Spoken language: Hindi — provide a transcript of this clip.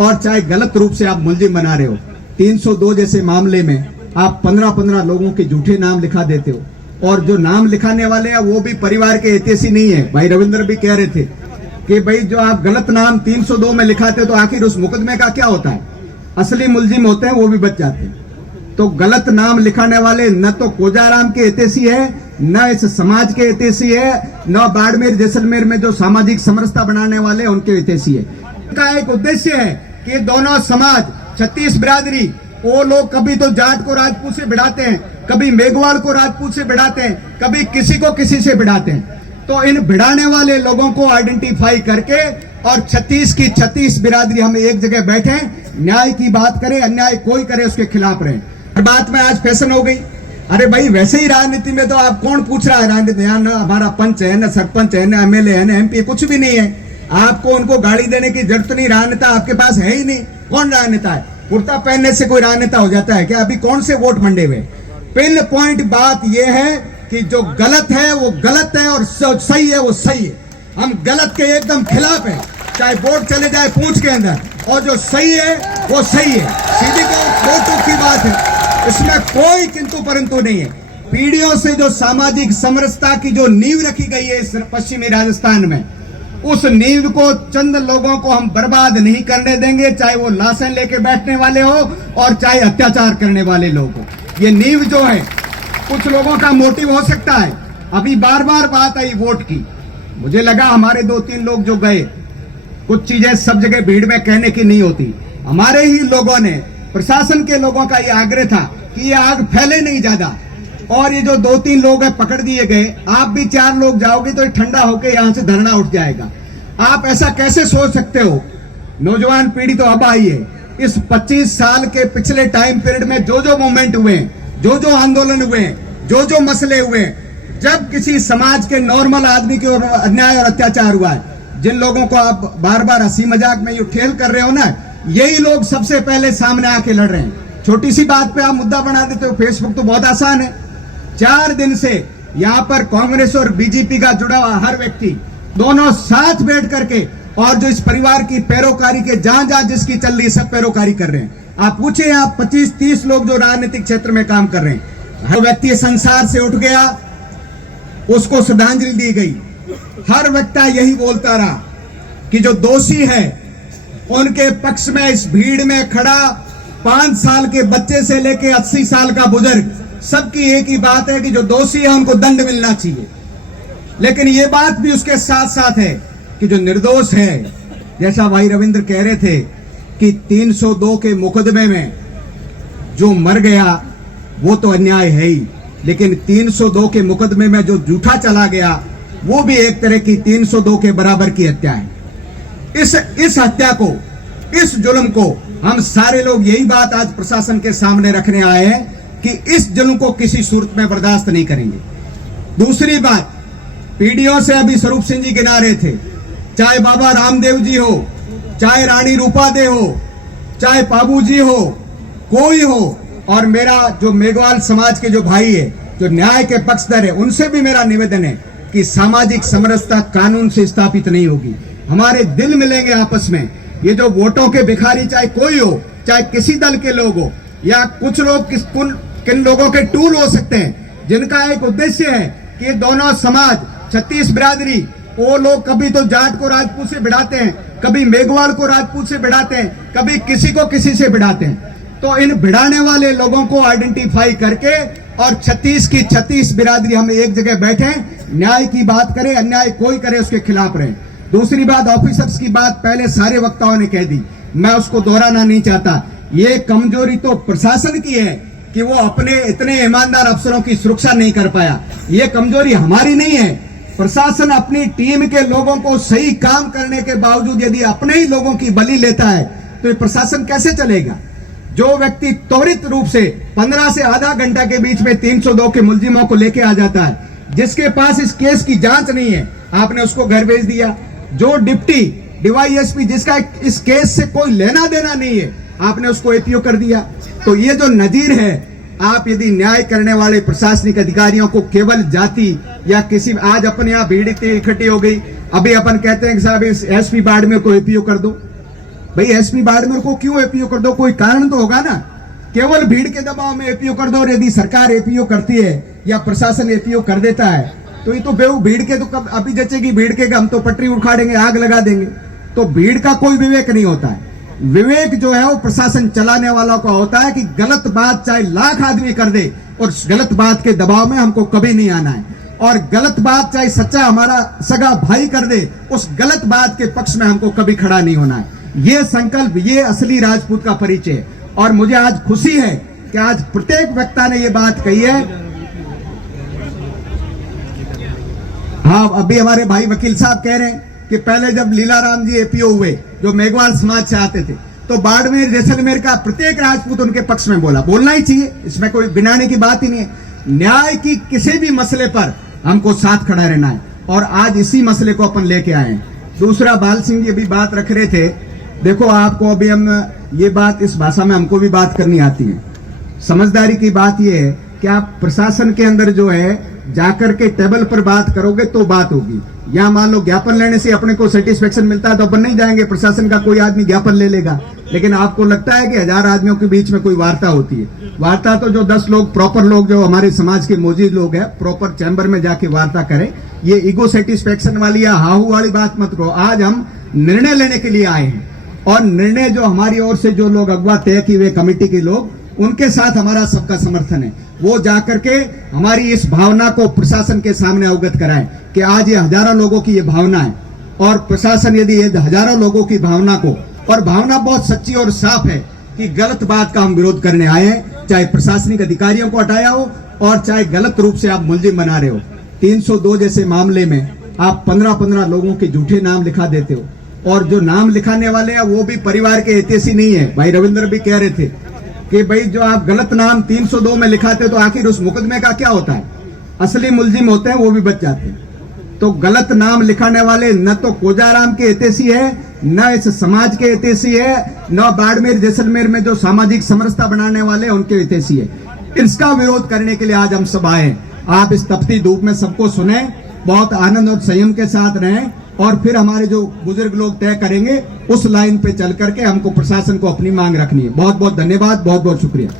और चाहे गलत रूप से आप मुलजिम बना रहे हो। 302 जैसे मामले में आप 15-15 लोगों के झूठे नाम लिखा देते हो, और जो नाम लिखाने वाले हैं वो भी परिवार के हितैषी नहीं है। भाई रविंद्र भी कह रहे थे कि भाई जो आप गलत नाम 302 में लिखाते हो तो आखिर उस मुकदमे का क्या होता है? असली मुलजिम होते हैं वो भी बच जाते हैं। तो गलत नाम लिखाने वाले न तो कोजाराम के हितैषी है, न इस समाज के हितैषी है, न बाड़मेर जैसलमेर में जो सामाजिक समरसता बनाने वाले उनके हितैषी है। इनका एक उद्देश्य है कि दोनों समाज, 36 बिरादरी, वो लोग कभी तो जाट को राजपूत से भिड़ाते हैं, कभी मेघवाल को राजपूत से भिड़ाते हैं, कभी किसी को किसी से भिड़ाते हैं। तो इन भिड़ाने वाले लोगों को आइडेंटिफाई करके और 36 की 36 बिरादरी हम एक जगह बैठे, न्याय की बात करें, अन्याय कोई करे उसके खिलाफ रहे। बात में आज फैशन हो गई। अरे भाई वैसे ही राजनीति में तो आप कौन पूछ रहा है? राजनीति यहाँ न हमारा पंच है, न सरपंच है, न एमएलए है, न एमपी, कुछ भी नहीं है। आपको उनको गाड़ी देने की जरूरत नहीं, राजनेता आपके पास है ही नहीं। कौन राजनेता है? कुर्ता पहनने से कोई राजनेता हो जाता है क्या? अभी कौन से वोट मंडे हुए? पिन पॉइंट बात यह है कि जो गलत है वो गलत है और सही है वो सही है। हम गलत के एकदम खिलाफ है, चाहे वोट चले जाए पूंछ के अंदर, और जो सही है वो सही है। सीधी वोटों की बात है, इसमें कोई किंतु परंतु नहीं है। पीढ़ियों से जो सामाजिक समरसता की जो नींव रखी गई है इस पश्चिमी राजस्थान में, उस नींव को चंद लोगों को हम बर्बाद नहीं करने देंगे, चाहे वो लाशें लेके बैठने वाले हो और चाहे अत्याचार करने वाले लोग हो। ये नींव जो है, कुछ लोगों का मोटिव हो सकता है। अभी बार बार बात आई वोट की, मुझे लगा हमारे 2-3 लोग जो गए, कुछ चीजें सब जगह भीड़ में कहने की नहीं होती। हमारे ही लोगों ने, प्रशासन के लोगों का ये आग्रह था कि ये आग फैले नहीं ज्यादा, और ये जो 2-3 लोग हैं पकड़ दिए गए, आप भी 4 लोग जाओगे तो ये ठंडा होकर यहाँ से धरना उठ जाएगा। आप ऐसा कैसे सोच सकते हो? नौजवान पीढ़ी तो अब आई है। इस 25 साल के पिछले टाइम पीरियड में जो जो मूवमेंट हुए, जो जो आंदोलन हुए, जो जो मसले हुए, जब किसी समाज के नॉर्मल आदमी के ऊपर अन्याय और अत्याचार हुआ है, जिन लोगों को आप बार बार हंसी मजाक में ये ठेल कर रहे हो ना, यही लोग सबसे पहले सामने आके लड़ रहे हैं। छोटी सी बात पे आप मुद्दा बना देते हो। फेसबुक तो बहुत आसान है। 4 दिन से यहाँ पर कांग्रेस और बीजेपी का जुड़ा हुआ हर व्यक्ति दोनों साथ बैठ करके, और जो इस परिवार की पैरोकारी के जहां जहां जिसकी चल रही है सब पैरोकारी कर रहे हैं। आप पूछे, यहाँ 25-30 लोग जो राजनीतिक क्षेत्र में काम कर रहे हैं, हर व्यक्ति संसार से उठ गया, उसको श्रद्धांजलि दी गई। हर व्यक्ति यही बोलता रहा कि जो दोषी है उनके पक्ष में इस भीड़ में खड़ा 5 साल के बच्चे से लेके 80 साल का बुजुर्ग, सबकी एक ही बात है कि जो दोषी है उनको दंड मिलना चाहिए। लेकिन ये बात भी उसके साथ साथ है कि जो निर्दोष है, जैसा भाई रविंद्र कह रहे थे कि 302 के मुकदमे में जो मर गया वो तो अन्याय है ही, लेकिन 302 के मुकदमे में जो झूठा चला गया वो भी एक तरह की 302 के बराबर की हत्या है। इस हत्या को, इस जुल्म को हम सारे लोग यही बात आज प्रशासन के सामने रखने आए हैं कि इस जुल्म को किसी सूरत में बर्दाश्त नहीं करेंगे। दूसरी बात, पीढ़ियों से अभी स्वरूप सिंह जी गिना रहे थे, चाहे बाबा रामदेव जी हो, चाहे रानी रूपा दे हो, चाहे पाबू जी हो, कोई हो, और मेरा जो मेघवाल समाज के जो भाई है, जो न्याय के पक्षधर है, उनसे भी मेरा निवेदन है कि सामाजिक समरसता कानून से स्थापित नहीं होगी। हमारे दिल मिलेंगे आपस में। ये जो वोटों के भिखारी, चाहे कोई हो, चाहे किसी दल के लोग हो, या कुछ लोग किन लोगों के टूल हो सकते हैं, जिनका एक उद्देश्य है कि दोनों समाज, 36 बिरादरी, वो लोग कभी तो जाट को राजपूत से भिड़ाते हैं, कभी मेघवाल को राजपूत से भिड़ाते हैं, कभी किसी को किसी से भिड़ाते हैं। तो इन भिड़ाने वाले लोगों को आइडेंटिफाई करके और 36 की 36 बिरादरी हम एक जगह बैठे, न्याय की बात करें, अन्याय कोई करे उसके खिलाफ रहे। दूसरी बात, ऑफिसर्स की बात पहले सारे वक्ताओं ने कह दी, मैं उसको दोहराना नहीं चाहता। ये कमजोरी तो प्रशासन की है कि वो अपने इतने ईमानदार अफसरों की सुरक्षा नहीं कर पाया। ये कमजोरी हमारी नहीं है। प्रशासन अपनी टीम के लोगों को सही काम करने के बावजूद यदि अपने ही लोगों की बलि लेता है तो ये प्रशासन कैसे चलेगा? जो व्यक्ति त्वरित रूप से 15 से आधा घंटा के बीच में 302 के मुलजिमों को लेके आ जाता है, जिसके पास इस केस की जांच नहीं है, आपने उसको घर भेज दिया। जो डिप्टी डीवाईएसपी, जिसका इस केस से कोई लेना देना नहीं है, आपने उसको एपीओ कर दिया। तो ये जो नजीर है, आप यदि न्याय करने वाले प्रशासनिक अधिकारियों को केवल जाति या किसी, आज अपने यहाँ भीड़ इतनी इकट्ठी हो गई, अभी अपन कहते हैं कि साहब इस एसपी बाड़मेर को एपीओ कर दो, भाई एसपी बाड़मेर को क्यों एपीओ कर दो, कोई कारण तो होगा ना। केवल भीड़ के दबाव में एपीओ कर दो, और यदि सरकार एपीओ करती है या प्रशासन एपीओ कर देता है तो ये तो भीड़ के तो कब अभी जचेगी, भीड़ के हम तो पटरी उखाड़ेंगे, आग लगा देंगे। तो भीड़ का कोई विवेक नहीं होता है। विवेक जो है वो प्रशासन चलाने वालों का होता है कि गलत बात चाहे लाख आदमी कर दे और गलत बात के दबाव में हमको कभी नहीं आना है, और गलत बात चाहे सच्चा हमारा सगा भाई कर दे उस गलत बात के पक्ष में हमको कभी खड़ा नहीं होना है। ये संकल्प, ये असली राजपूत का परिचय है। और मुझे आज खुशी है कि आज प्रत्येक वक्ता ने ये बात कही है। हाँ, अभी हमारे भाई वकील साहब कह रहे हैं कि पहले जब लीलाराम जी एपीओ हुए जो मेघवाल समाज से आते थे, तो बाड़मेर जैसलमेर का प्रत्येक राजपूत उनके पक्ष में बोला, बोलना ही चाहिए, इसमें कोई बिनाने की बात ही नहीं है। न्याय की किसी भी मसले पर हमको साथ खड़ा रहना है, और आज इसी मसले को अपन लेके आए हैं। दूसरा, बाल सिंह जी अभी बात रख रहे थे, देखो आपको अभी हम ये बात इस भाषा में हमको भी बात करनी आती है। समझदारी की बात ये है कि आप प्रशासन के अंदर जो है जाकर के टेबल पर बात करोगे तो बात होगी। या मान लो ज्ञापन लेने से अपने को सेटिस्फेक्शन मिलता है तो अपन नहीं जाएंगे, प्रशासन का कोई आदमी ज्ञापन ले लेगा। लेकिन आपको लगता है कि 1000 आदमियों के बीच में कोई वार्ता होती है? वार्ता तो जो 10 लोग प्रॉपर लोग जो हमारे समाज के मौजूद लोग हैं प्रॉपर चैम्बर में जाके वार्ता करें। ये ईगो सेटिस्फेक्शन वाली या हाहू वाली बात मत करो। आज हम निर्णय लेने के लिए आए हैं, और निर्णय जो हमारी ओर से जो लोग अगवा तय किए हुए कमेटी के लोग, उनके साथ हमारा सबका समर्थन है। वो जाकर के हमारी इस भावना को प्रशासन के सामने अवगत कराएं कि आज ये हजारों लोगों की ये भावना है, और प्रशासन यदि ये हजारों लोगों की भावना को, और भावना बहुत सच्ची और साफ है कि गलत बात का हम विरोध करने आए हैं, चाहे प्रशासनिक अधिकारियों को हटाया हो और चाहे गलत रूप से आप मुलजिम बना रहे हो। 302 जैसे मामले में आप 15-15 लोगों के झूठे नाम लिखा देते हो, और जो नाम लिखाने वाले हैं वो भी परिवार के हितैषी नहीं है। भाई रविंद्र भी कह रहे थे कि भाई जो आप गलत नाम 302 में लिखाते तो आखिर उस मुकदमे का क्या होता है? असली मुलजिम होते हैं वो भी बच जाते हैं। तो गलत नाम लिखाने वाले न तो कोजाराम के हितैषी है, न इस समाज के हितैषी है, न बाड़मेर जैसलमेर में जो सामाजिक समरसता बनाने वाले उनके हितैषी है। इसका विरोध करने के लिए आज हम सब आए। आप इस तपती धूप में सबको सुने, बहुत आनंद और संयम के साथ रहें, और फिर हमारे जो बुजुर्ग लोग तय करेंगे उस लाइन पे चल करके हमको प्रशासन को अपनी मांग रखनी है। बहुत बहुत धन्यवाद, बहुत बहुत शुक्रिया।